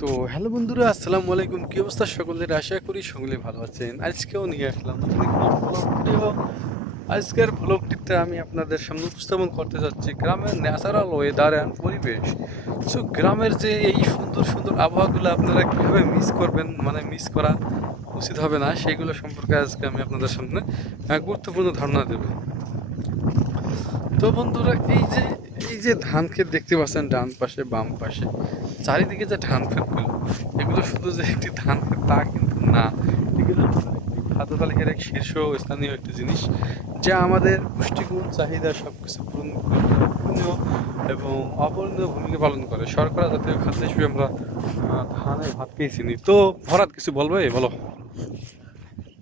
তো হ্যালো বন্ধুরা, আসসালামু আলাইকুম। কি অবস্থা সকলের? আশা করি সকলে ভালো আছেন। আজকেও নিয়ে আসলাম নতুন একটি ব্লগ ভিডিও। আজকের ব্লগটিতে আমি আপনাদের সামনে উপস্থাপন করতে যাচ্ছি গ্রামের ন্যাচারাল ওয়েদার অ্যান্ড পরিবেশ। সো গ্রামের যে এই সুন্দর সুন্দর আবহাওয়াগুলো আপনারা কীভাবে মিস করবেন, মানে মিস করা উচিত হবে না, সেইগুলো সম্পর্কে আজকে আমি আপনাদের সামনে গুরুত্বপূর্ণ ধারণা দেব। তো বন্ধুরা, এই যে ধান ক্ষেত দেখতে পাচ্ছেন ডান পাশে বাম পাশে, চারিদিকে যে ধান ক্ষেতগুলো, এগুলো শুধু যে একটি ধান ক্ষেত তা কিন্তু না। এগুলো আমাদের একটি খাদ্য তালিকার এক শীর্ষ স্থানীয় একটি জিনিস, যা আমাদের পুষ্টিগুণ চাহিদা সব কিছু পূরণ করতে অপূরণীয় এবং অপূরণীয় ভূমিকা পালন করে। শর্করা জাতীয় খাদ্য হিসেবে আমরা ধানের ভাতকেই চিনি। তো ভরাত কিছু বলবে? বলো।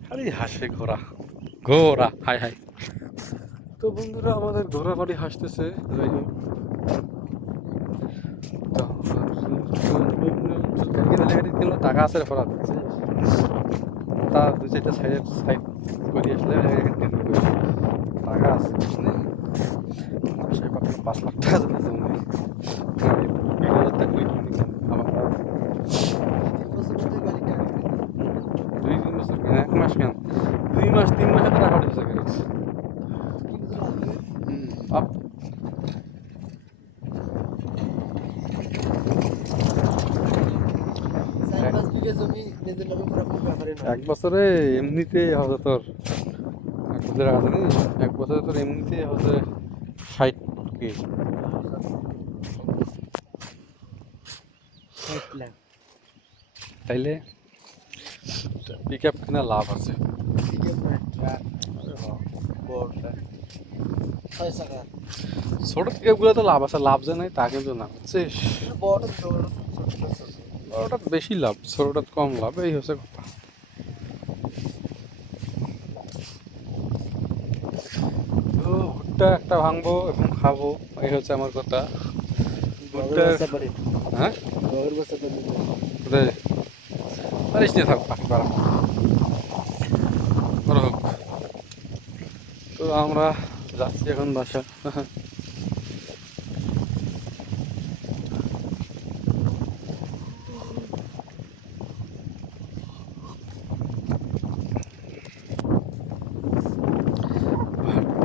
খালি হাসে ঘোড়া, ঘোড়া, হাই হাই। তো বন্ধুরা, আমাদের ঘোড়া বাড়ি হাসতেছে। যাই হোক, টাকা আছে ফরাত, তা দু চারটা সাইড করে আসলে টাকা আছে, বুঝলি? সে 5 লাখ টাকা জন্য জমি, 20,000 টাকা আমার 2-3 বছর কেন, 1 মাস কেন, 2 মাস 3 মাসে তো টাকা উঠেছে কেন? এক বছরে এমনিতে হবে তোর, এক বছরে আছে নি, এক বছরে তোর এমনিতে হচ্ছে 60 কে। তাইলে পিক আপ কিনা লাভ আছে। ছোট পিক আপ গুলো তো লাভ আছে, লাভ যে নাই তা কিন্তু না, বুঝছিস? বড়টা বেশি লাভ, ছোটটা কম লাভ, এই হচ্ছে কথা। তো ভুট্টা একটা ভাঙবো এবং খাবো, এই হচ্ছে আমার কথা। ভুট্টা, হ্যাঁ পারিস নিয়ে থাক পাখি পাড়া হোক। তো আমরা যাচ্ছি এখন বাসা।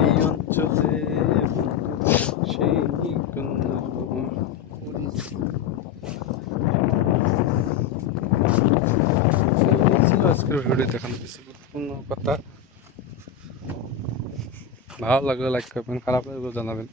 এই অঞ্চলে সেই ছিল আজকের ভিডিও দেখানো কিছু গুরুত্বপূর্ণ কথা। ভালো লাগলে লাইক করবেন, খারাপ লাগলে জানাবেন।